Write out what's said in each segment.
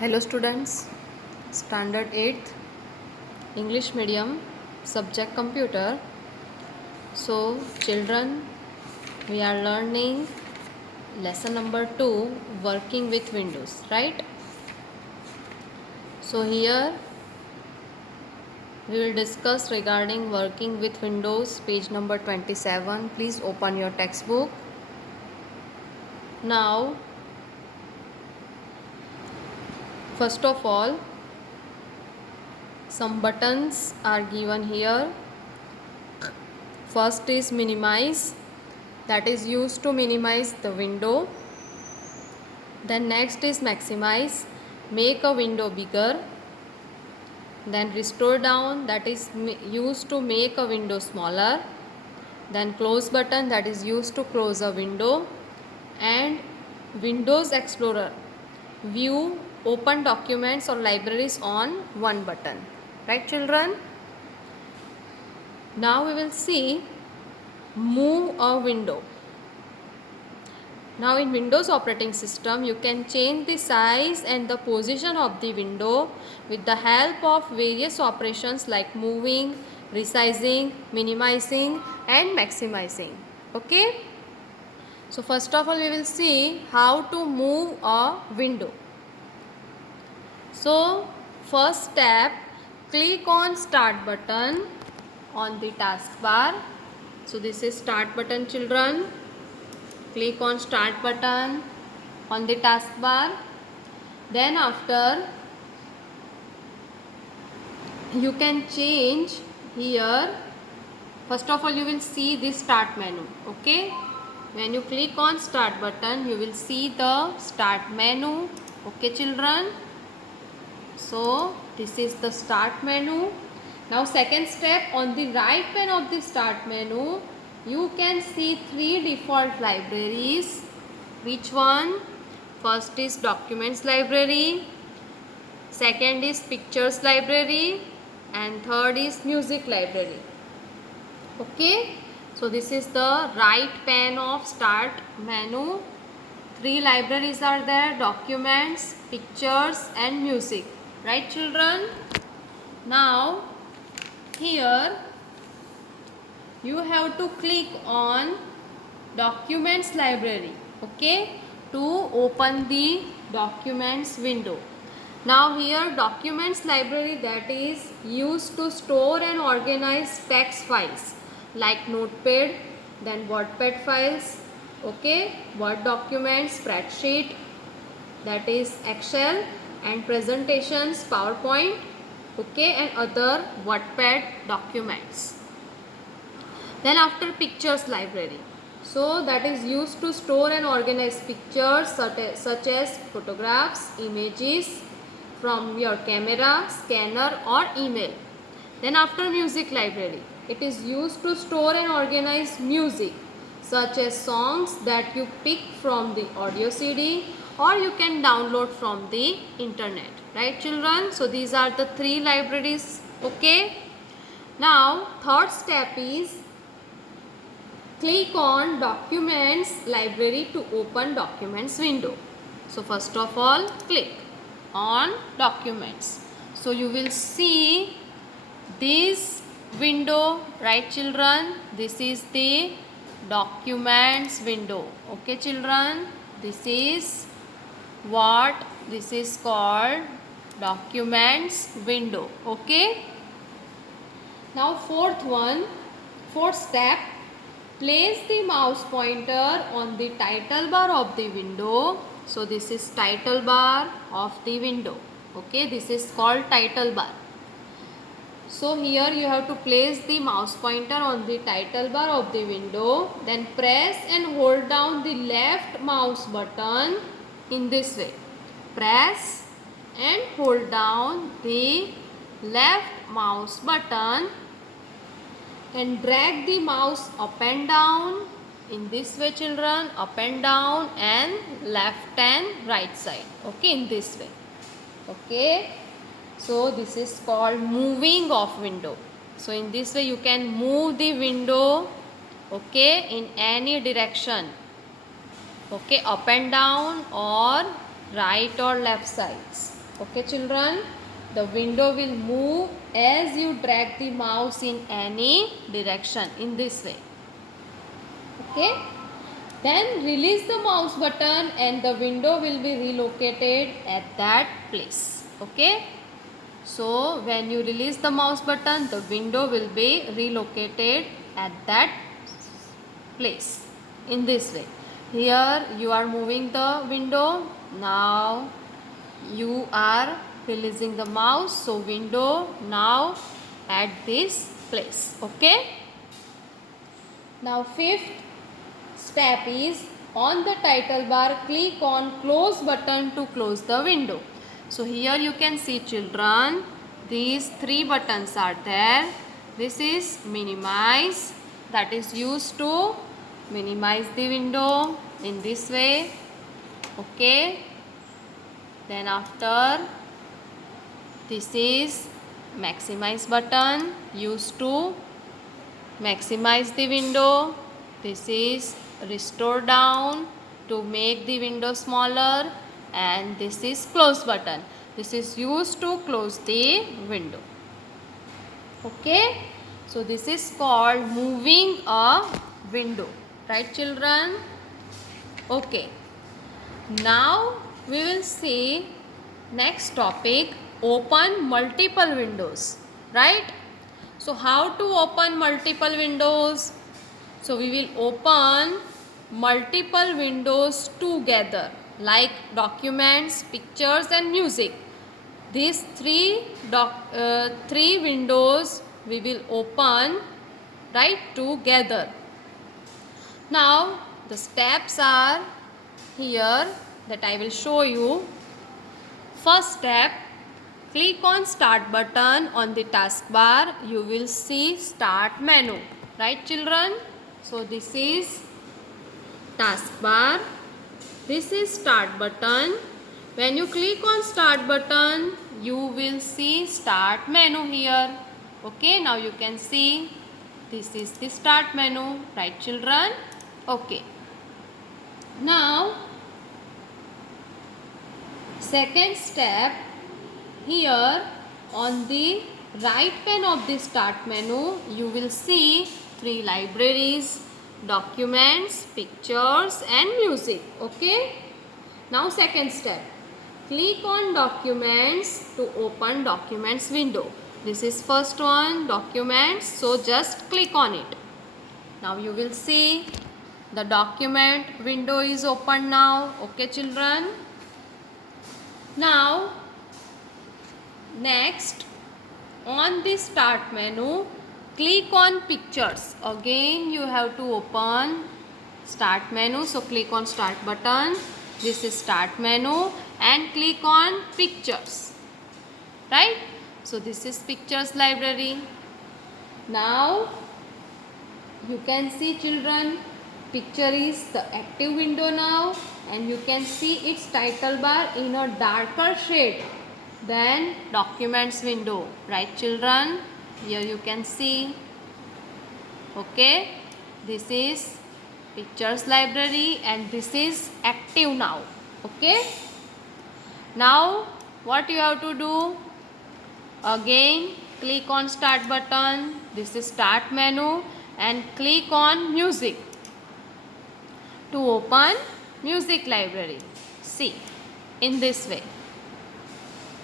Hello students, Standard 8th English Medium, Subject Computer. So children, we are learning lesson number 2, working with Windows, right? So here we will discuss regarding working with Windows, page number 27. Please open your textbook. Now, first of all, some buttons are given here. First is minimize, that is used to minimize the window. Then next is maximize, make a window bigger. Then restore down, that is used to make a window smaller. Then close button, that is used to close a window. And Windows Explorer, view open documents or libraries on one button, right children? Now we will see move a window. Now in Windows operating system, you can change the size and the position of the window with the help of various operations like moving, resizing, minimizing and maximizing. Okay. So first of all, we will see how to move a window. So first step, click on start button on the taskbar. So this is start button children. Click on start button on the taskbar. Then after, you can change here. First of all, you will see this start menu. Okay. When you click on start button, you will see the start menu. Okay children. So this is the start menu. Now second step, on the right pane of the start menu, you can see 3 default libraries. Which one? First is documents library, second is pictures library and third is music library. Okay. So this is the right pane of start menu. 3 libraries are there: documents, pictures and music. Right children? Now here you have to click on documents library, okay, to open the documents window. Now here documents library, that is used to store and organize text files like notepad, then wordpad files, okay, word documents, spreadsheet, that is Excel, and presentations, PowerPoint, okay, and other wordpad documents. Then after pictures library, so that is used to store and organize pictures such as photographs, images from your camera, scanner or email. Then after music library, it is used to store and organize music such as songs that you pick from the audio CD or you can download from the internet, right children? So these are the 3 libraries, okay. Now third step is click on documents library to open documents window. So first of all, click on documents. So you will see this window, right children? This is the documents window, okay children? This is what this is called, documents window, okay. Now fourth step, place the mouse pointer on the title bar of the window. So this is title bar of the window, okay, this is called title bar. So here you have to place the mouse pointer on the title bar of the window, then press and hold down the left mouse button in this way. Press and hold down the left mouse button and drag the mouse up and down in this way children, up and down and left and right side, okay, in this way, okay. So this is called moving of window. So in this way you can move the window, okay, in any direction, okay, up and down or right or left sides. Okay children, the window will move as you drag the mouse in any direction in this way. Okay, then release the mouse button and the window will be relocated at that place. Okay, so when you release the mouse button, the window will be relocated at that place in this way. Here you are moving the window. Now you are releasing the mouse, so window now at this place. Okay, now fifth step is, on the title bar click on close button to close the window. So here you can see children, these three buttons are there. This is minimize, that is used to minimize the window in this way. Okay, then after, this is maximize button, used to maximize the window. This is restore down to make the window smaller, and this is close button. This is used to close the window. Okay, so this is called moving a window, right children? Okay, now we will see next topic, open multiple windows, right? So how to open multiple windows? So we will open multiple windows together, like documents, pictures and music. These three windows we will open, right, together. Now the steps are here that I will show you. First step, click on start button on the taskbar. You will see start menu, right children? So this is taskbar, this is start button. When you click on start button, you will see start menu here. Okay, now you can see this is the start menu, right children? Okay, now second step, here on the right pane of the start menu, you will see three libraries, documents, pictures and music. Okay, now second step, click on documents to open documents window. This is first one, documents, so just click on it. Now you will see the document window is open now. Okay children, now next, on the start menu, click on pictures. Again you have to open start menu, so click on start button. This is start menu and click on pictures, right? So this is pictures library. Now you can see children, picture is the active window now, and you can see its title bar in a darker shade than documents window, right children? Here you can see. Okay, this is pictures library and this is active now. Okay, now what you have to do, again click on start button, this is start menu, and click on music to open music library. See, in this way.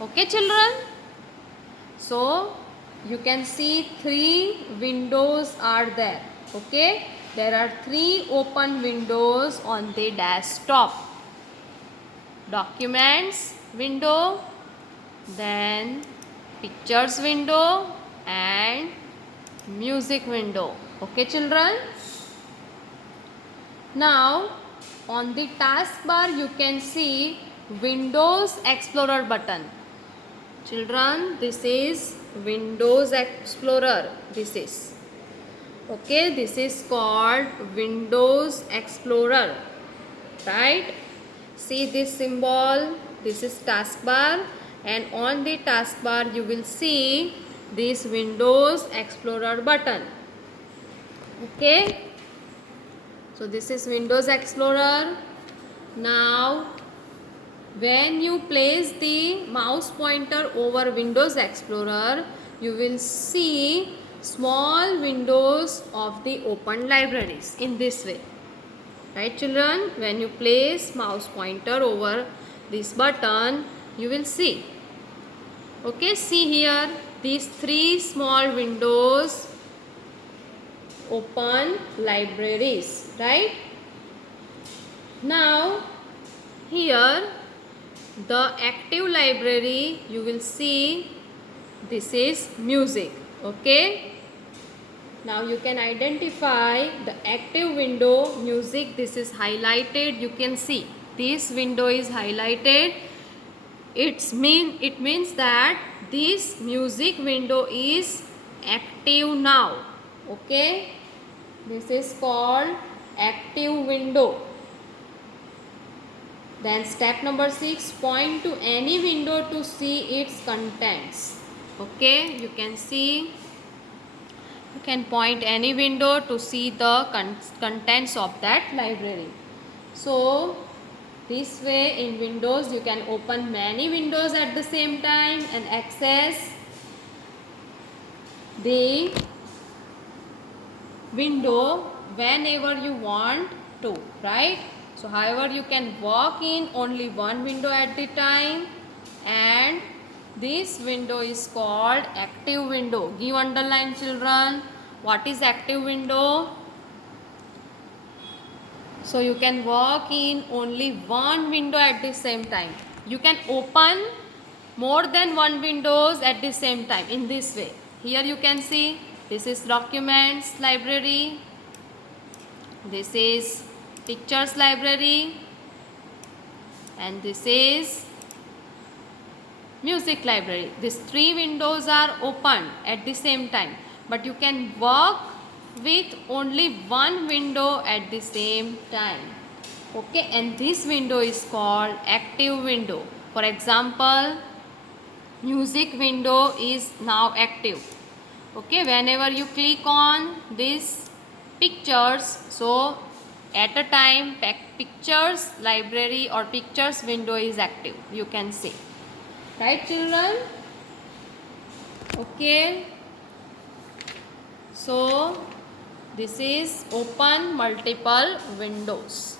Okay children, so you can see three windows are there. Okay, there are three open windows on the desktop, documents window, then pictures window and music window. Okay children, now on the taskbar you can see Windows Explorer button. Children, this is Windows Explorer. This is okay, this is called Windows Explorer, right? See this symbol, this is taskbar, and on the taskbar you will see this Windows Explorer button. Okay, so this is Windows Explorer. Now when you place the mouse pointer over Windows Explorer, you will see small windows of the open libraries in this way. Right children, when you place mouse pointer over this button, you will see. Okay, see here, these three small windows open libraries, right? Now here the active library, you will see this is music. Okay, now you can identify the active window music. This is highlighted, you can see this window is highlighted. It means that this music window is active now. Okay, this is called active window. Then step number 6, point to any window to see its contents. Okay, you can see, you can point any window to see the contents of that library. So this way in Windows you can open many windows at the same time and access the window whenever you want to, right? So however, you can walk in only one window at the time, and this window is called active window. Give underline children. What is active window? So you can walk in only one window at the same time. You can open more than one windows at the same time in this way. Here you can see this is documents library, this is pictures library, and this is music library. These three windows are open at the same time, but you can work with only one window at the same time. Okay, and this window is called active window. For example, music window is now active. Okay, whenever you click on these pictures, so at a time pictures library or pictures window is active, you can see. Right children? Okay, so this is open multiple windows.